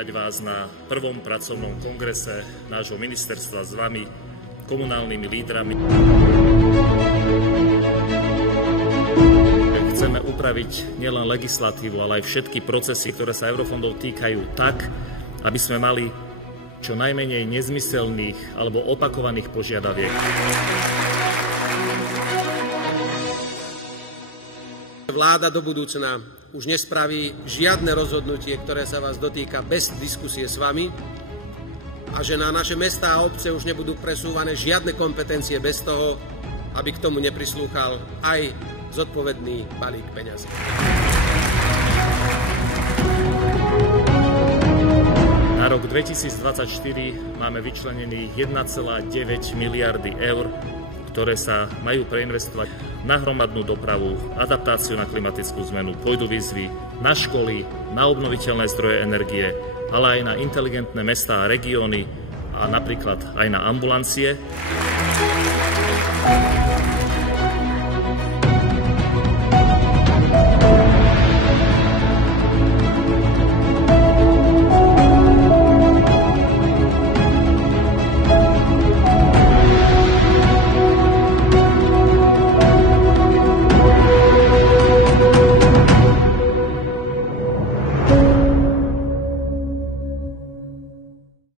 privítať vás na prvom pracovnom kongrese nášho ministerstva s vami, komunálnymi lídrami. Chceme upraviť nielen legislatívu, ale aj všetky procesy, ktoré sa eurofondov týkajú tak, aby sme mali čo najmenej nezmyselných alebo opakovaných požiadaviek. Vláda do budúcna už nespraví žiadne rozhodnutie, ktoré sa vás dotýka bez diskusie s vami a že na naše mestá a obce už nebudú presúvané žiadne kompetencie bez toho, aby k tomu neprislúchal aj zodpovedný balík peňazí. Na rok 2024 máme vyčlenených 1,9 miliardy eur, ktoré sa majú preinvestovať na hromadnú dopravu, adaptáciu na klimatickú zmenu, pôjdu výzvy na školy, na obnoviteľné zdroje energie, ale aj na inteligentné mestá a regióny a napríklad aj na ambulancie.